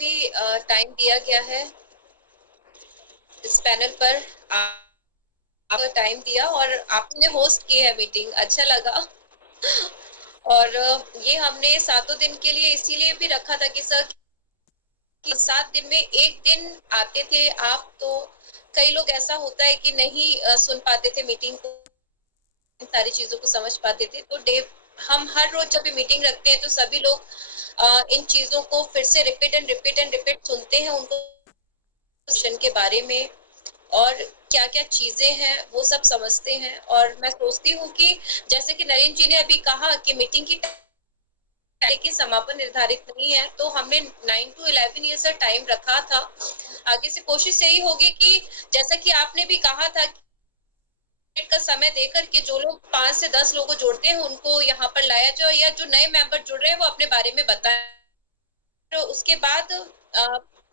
काफी टाइम दिया गया है इस पैनल पर। आप टाइम दिया और आपने होस्ट की है मीटिंग, अच्छा लगा। और ये हमने सातों दिन के लिए इसीलिए भी रखा था कि सर कि 7 दिन में एक दिन आते थे आप, तो कई लोग ऐसा होता है कि नहीं सुन पाते थे मीटिंग को, सारी चीजों को समझ पाते थे। तो डे हम हर रोज जब भी मीटिंग रखते हैं तो सभी लोग इन चीजों को फिर से रिपीट सुनते हैं, उनको क्वेश्चन के बारे में और क्या क्या चीजें हैं वो सब समझते हैं। और मैं सोचती हूँ कि जैसे कि नरेंद्र जी ने अभी कहा कि मीटिंग की की समापन निर्धारित नहीं है, तो हमने 9 to 11 ये सर टाइम रखा था। आगे से कोशिश यही होगी कि जैसा कि आपने भी कहा था का समय देकर के जो लोग 5 से 10 लोगों को जोड़ते हैं उनको यहाँ पर लाया जाए, या जो नए मेंबर जुड़ रहे हैं वो अपने बारे में बताएं। तो उसके बाद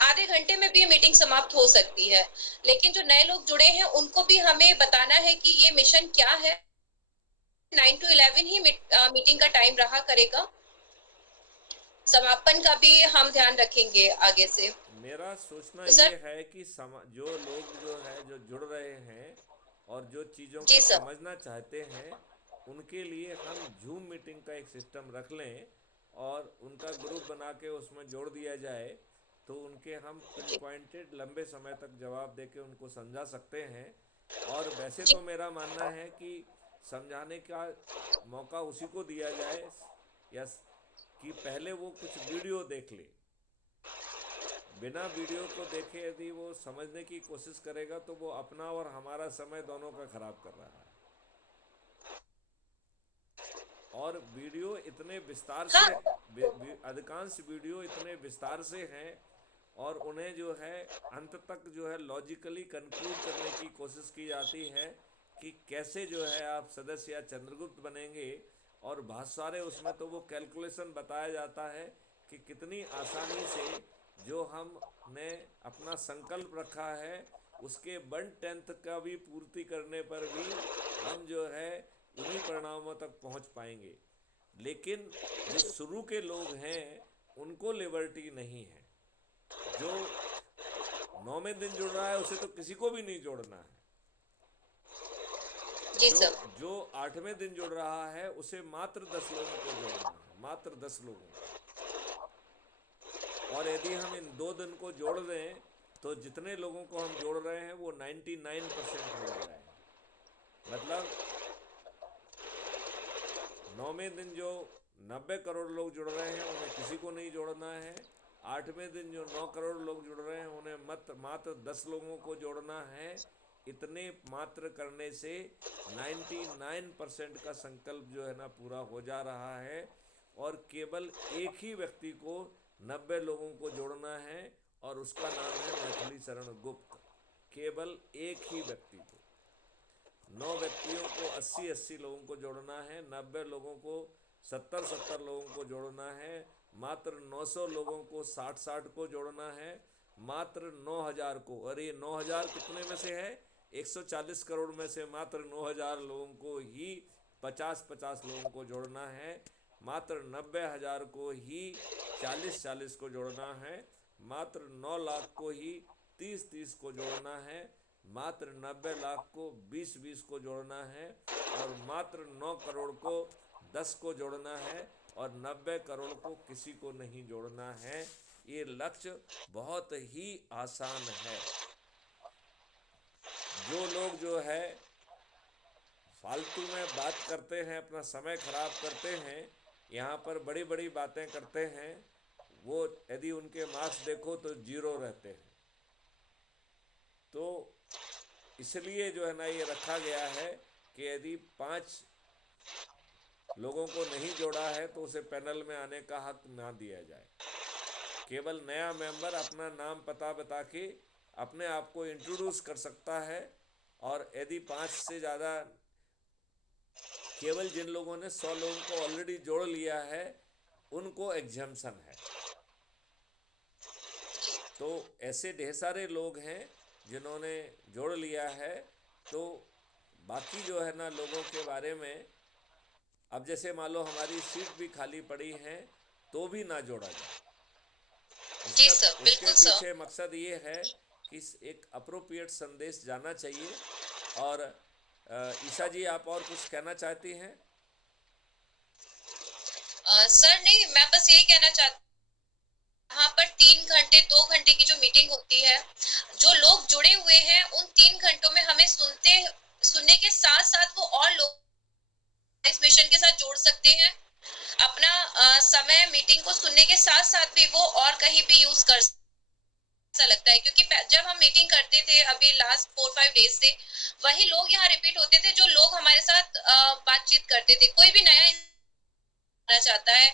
आधे घंटे में भी मीटिंग समाप्त हो सकती है, लेकिन जो नए लोग जुड़े हैं उनको भी हमें बताना है कि ये मिशन क्या है। 9 to 11 ही मीटिंग का टाइम रहा करेगा। समापन का भी हम ध्यान रखेंगे आगे से। मेरा सोचना तो ये सर। है कि जो लोग जो है जो जुड़ रहे हैं और जो चीज़ों जी को सर। समझना चाहते हैं, उनके लिए हम जूम मीटिंग का एक सिस्टम रख लें और उनका ग्रुप बना के उसमें जोड़ दिया जाए, तो उनके हम पिन जी पॉइंटेड लंबे समय तक जवाब दे के उनको समझा सकते हैं। और वैसे जी तो मेरा मानना है कि समझाने का मौका उसी को दिया जाए या कि पहले वो कुछ वीडियो देख ले। बिना वीडियो को देखे यदि वो समझने की कोशिश करेगा तो वो अपना और हमारा समय दोनों का खराब कर रहा है। और वीडियो इतने विस्तार से, हाँ। अधिकांश वीडियो इतने विस्तार से हैं और उन्हें जो है अंत तक जो है लॉजिकली कंक्लूड करने की कोशिश की जाती है कि कैसे जो है आप सदस्य या चंद्रगुप्त बनेंगे। और बहुत सारे उसमें तो वो कैलकुलेशन बताया जाता है कि कितनी आसानी से जो हमने अपना संकल्प रखा है उसके 1/10 का भी पूर्ति करने पर भी हम जो है उन्हीं परिणामों तक पहुंच पाएंगे। लेकिन जो शुरू के लोग हैं उनको लिबर्टी नहीं है। जो 9वें दिन जुड़ रहा है उसे तो किसी को भी नहीं जोड़ना है। जी जो सर। जो 8वें दिन जुड़ रहा है उसे मात्र 10 लोगों को जोड़ना है, मात्र 10 लोगों को। और यदि हम इन 2 दिन को जोड़ दें तो जितने लोगों को हम जोड़ रहे हैं वो 99% हो जा रहे हैं। मतलब 9वें दिन जो 90 करोड़ लोग जुड़ रहे हैं उन्हें किसी को नहीं जोड़ना है। 8वें दिन जो 9 करोड़ लोग जुड़ रहे हैं उन्हें मात्र मात्र 10 लोगों को जोड़ना है। इतने मात्र करने से 99% का संकल्प जो है ना पूरा हो जा रहा है। और केवल एक ही व्यक्ति को 90 लोगों को जोड़ना है और उसका नाम है मैथिली शरण गुप्त। केवल एक ही व्यक्ति को, 9 व्यक्तियों को 80-80 लोगों को जोड़ना है, 90 लोगों को 70-70 लोगों को जोड़ना है, मात्र 900 लोगों को 60-60 को जोड़ना है, मात्र 9000 को। और ये 9000 कितने में से है? 140 करोड़ में से मात्र 9000 लोगों को ही 50-50 लोगों को जोड़ना है। मात्र 90,000 को ही 40-40 को जोड़ना है। मात्र 9 लाख को ही 30-30 को जोड़ना है। मात्र 90 लाख को 20-20 को जोड़ना है। और मात्र 9 करोड़ को 10 को जोड़ना है। और 90 करोड़ को किसी को नहीं जोड़ना है। ये लक्ष्य बहुत ही आसान है। जो लोग जो है फालतू में बात करते हैं, अपना समय खराब करते हैं, यहाँ पर बड़ी बड़ी बातें करते हैं, वो यदि उनके मार्क्स देखो तो 0 रहते हैं। तो इसलिए जो है ना ये रखा गया है कि यदि 5 लोगों को नहीं जोड़ा है तो उसे पैनल में आने का हक ना दिया जाए। केवल नया मेंबर अपना नाम पता बता के अपने आप को इंट्रोड्यूस कर सकता है। और यदि 5 से ज़्यादा, केवल जिन लोगों ने 100 लोगों को ऑलरेडी जोड़ लिया है उनको एग्जाम्शन है। तो ऐसे ढेर सारे लोग हैं जिन्होंने जोड़ लिया है। तो बाकी जो है ना लोगों के बारे में, अब जैसे मान लो हमारी सीट भी खाली पड़ी हैं तो भी ना जोड़ा जाए। जी इसका सर, इसके बिल्कुल सर। पीछे मकसद ये है कि एक अप्रोप्रिएट संदेश जाना चाहिए। और ईशा जी, आप और कुछ कहना चाहती हैं? सर नहीं, मैं बस यही कहना चाहती, यहाँ पर 3 घंटे 2 घंटे की जो मीटिंग होती है, जो लोग जुड़े हुए हैं उन 3 घंटों में हमें सुनने के साथ साथ वो और लोग इस मिशन के साथ जोड़ सकते हैं। अपना समय मीटिंग को सुनने के साथ साथ भी वो और कहीं भी यूज कर, ऐसा लगता है, क्योंकि जब हम मीटिंग करते थे अभी लास्ट 4-5 डेज से, वही लोग यहाँ रिपीट होते थे जो लोग हमारे साथ बातचीत करते थे। कोई भी नया इंसान चाहता है,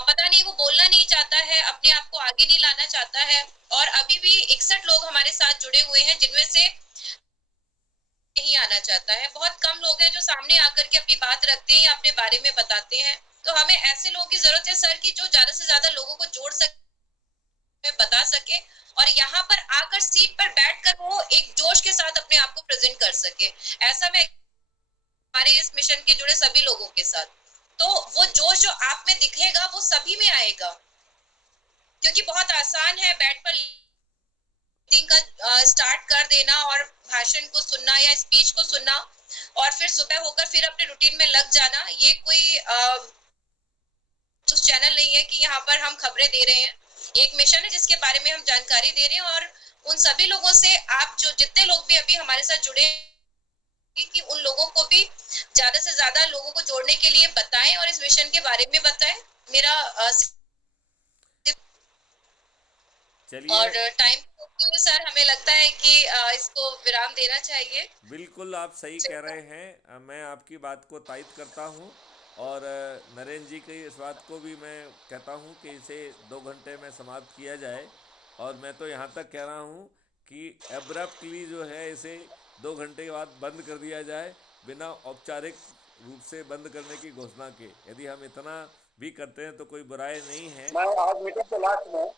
पता नहीं वो बोलना नहीं चाहता है, अपने आप को आगे नहीं लाना चाहता है। और अभी भी 61 लोग हमारे साथ जुड़े हुए हैं, जिनमें से नहीं आना चाहता है। बहुत कम लोग हैं जो सामने आकर के अपनी बात रखते हैं या अपने बारे में बताते हैं। तो हमें ऐसे लोगों की जरूरत है सर, की जो ज्यादा से ज्यादा लोगों को जोड़ सके, बता सके, और यहाँ पर आकर सीट पर बैठकर वो एक जोश के साथ अपने आप को प्रेजेंट कर सके। ऐसा मैं हमारे इस मिशन के जुड़े सभी लोगों के साथ, तो वो जोश जो आप में दिखेगा वो सभी में आएगा। क्योंकि बहुत आसान है बैठ पर मीटिंग का स्टार्ट कर देना और भाषण को सुनना या स्पीच को सुनना, और फिर सुबह होकर फिर अपने रूटीन में लग जाना। ये कोई उस चैनल नहीं है कि यहाँ पर हम खबरें दे रहे हैं। ये एक मिशन है जिसके बारे में हम जानकारी दे रहे हैं, और उन सभी लोगों से आप जो जितने लोग भी अभी हमारे साथ जुड़े हैं, कि उन लोगों को भी ज्यादा से ज्यादा लोगों को जोड़ने के लिए बताएं और इस मिशन के बारे में बताएं। मेरा चलिए। और टाइम सर हमें लगता है कि इसको विराम देना चाहिए। बिल्कुल आप सही कह रहे हैं। मैं आपकी बात को तायद करता हूँ। और नरेंद्र जी की इस बात को भी मैं कहता हूँ कि इसे 2 घंटे में समाप्त किया जाए। और मैं तो यहाँ तक कह रहा हूँ कि एब्रप्टली जो है इसे 2 घंटे के बाद बंद कर दिया जाए, बिना औपचारिक रूप से बंद करने की घोषणा के। यदि हम इतना भी करते हैं तो कोई बुराई नहीं है। मैं आज मीटिंग के लास्ट में,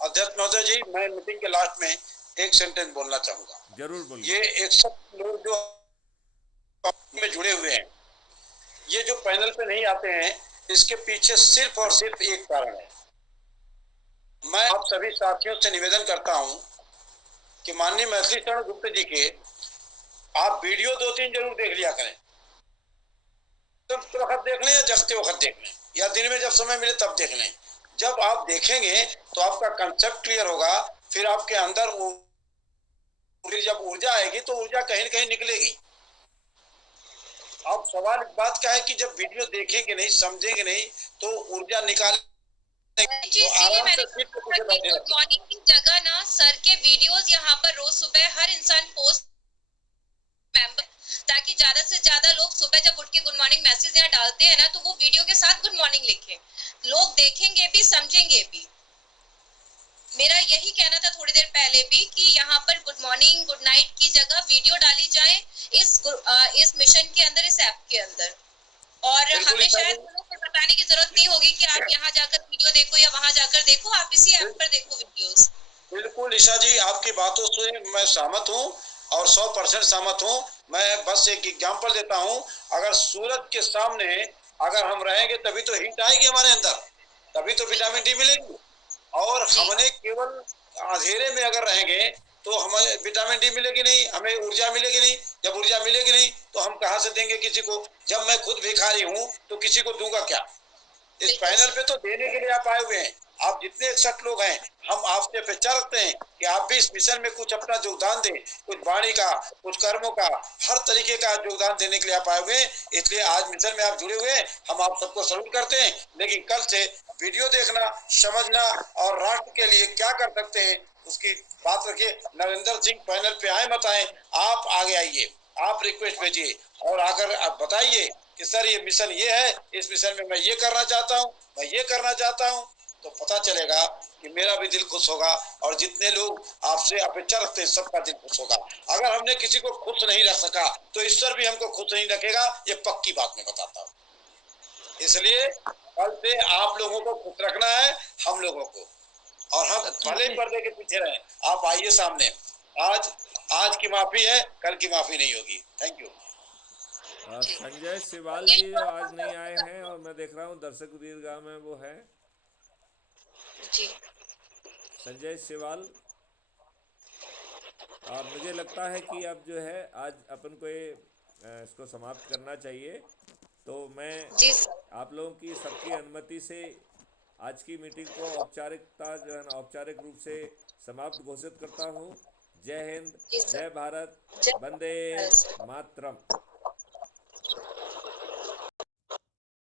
अध्यक्ष महोदय जी, मैं मीटिंग के लास्ट में एक सेंटेंस बोलना चाहूंगा। जरूर बोलिए। ये 61 लोग जो में जुड़े हुए हैं, ये जो पैनल पे नहीं आते हैं, इसके पीछे सिर्फ और सिर्फ एक कारण है। मैं आप सभी साथियों से निवेदन करता हूं कि माननीय मैथिली शरण गुप्ता जी के आप वीडियो 2-3 जरूर देख लिया करें। तो वक्त देख लें या जगते वक्त देख लें, या दिन में जब समय मिले तब देख लें। जब आप देखेंगे तो आपका कंसेप्ट क्लियर होगा। फिर आपके अंदर जब ऊर्जा आएगी तो ऊर्जा कहीं न कहीं निकलेगी। अब सवाल इस बात का है कि जब वीडियो देखेंगे नहीं, समझेंगे नहीं, तो ऊर्जा निकाल जी, तो इसीलिए आराम मैंने से सीट पे कहा पीछे कि बैठे गुड रहते। मॉर्निंग की जगह ना सर के वीडियोस यहाँ पर रोज सुबह हर इंसान पोस्ट मेंबर, ताकि ज्यादा से ज्यादा लोग सुबह जब उठ के गुड मॉर्निंग मैसेज यहाँ डालते हैं ना, तो वो वीडियो के साथ गुड मॉर्निंग लिखें। लोग देखेंगे भी, समझेंगे भी। मेरा यही कहना था थोड़ी देर पहले भी कि यहाँ पर गुड मॉर्निंग गुड नाइट की जगह वीडियो डाली जाए इस मिशन के अंदर, इस ऐप के अंदर। और बिल्कुल हमें ईशा शायद जी, लोगों को बताने की जरूरत नहीं होगी कि आप यहाँ जाकर वीडियो देखो या वहां जाकर देखो, आप इसी ऐप पर देखो वीडियोस। बिल्कुल ईशा जी, आपकी बातों से मैं सहमत हूँ और 100% सहमत हूँ। मैं बस एक एग्जांपल देता हूँ। अगर सूरज के सामने अगर हम रहेंगे तभी तो हीट आएगी हमारे अंदर, तभी तो विटामिन डी मिलेगी। और जी हमने केवल अंधेरे में अगर रहेंगे तो हमें विटामिन डी मिलेगी नहीं, हमें ऊर्जा मिलेगी नहीं। जब ऊर्जा मिलेगी नहीं तो हम कहाँ से देंगे किसी को? जब मैं खुद भिखारी हूँ तो किसी को दूंगा क्या? इस बिल्कुल पैनल सर। पे तो देने के लिए आप आए हुए हैं। आप जितने 61 लोग हैं, हम आपसे अपेक्षा रखते हैं कि आप भी इस मिशन में कुछ अपना योगदान दें, कुछ वाणी का, कुछ कर्मों का, हर तरीके का योगदान देने के लिए आप आए हुए हैं। इसलिए आज मिशन में आप जुड़े हुए हैं, हम आप सबको सल्यूट करते हैं। लेकिन कल से वीडियो देखना, समझना और राष्ट्र के लिए क्या कर सकते हैं उसकी बात रखिए। नरेंद्र सिंह पैनल पे आए मत आए, आप आगे आइए, आप रिक्वेस्ट भेजिए और आकर आप बताइए कि सर ये मिशन ये है, इस मिशन में मैं ये करना चाहता हूँ, मैं ये करना चाहता हूँ। तो पता चलेगा कि मेरा भी दिल खुश होगा और जितने लोग आपसे अपेक्षा रखते हैं सबका दिल खुश होगा। अगर हमने किसी को खुश नहीं रख सका तो ईश्वर भी हमको खुश नहीं रखेगा, ये पक्की बात मैं बताता हूँ। इसलिए कल से आप लोगों को खुश रखना है, हम लोगों को। और हम भले ही पर्दे के पीछे रहें, आप आइए सामने। आज आज की माफी है, कल की माफी नहीं होगी। Thank you. संजय सिवाल ये जी जो आज नहीं आए हैं, और मैं देख रहा हूँ दर्शक दीर्घा में वो है। जी संजय सिवाल। और मुझे लगता है कि अब जो है आज अपन को ये इसको समाप्त करना चाहिए। तो मैं जी सर। आप लोगों की सबकी अनुमति से आज की मीटिंग को औपचारिकता जो है ना औपचारिक रूप से समाप्त घोषित करता हूँ। जय हिंद, जी सर। जय भारत, जय वंदे भारत सर। मातरम।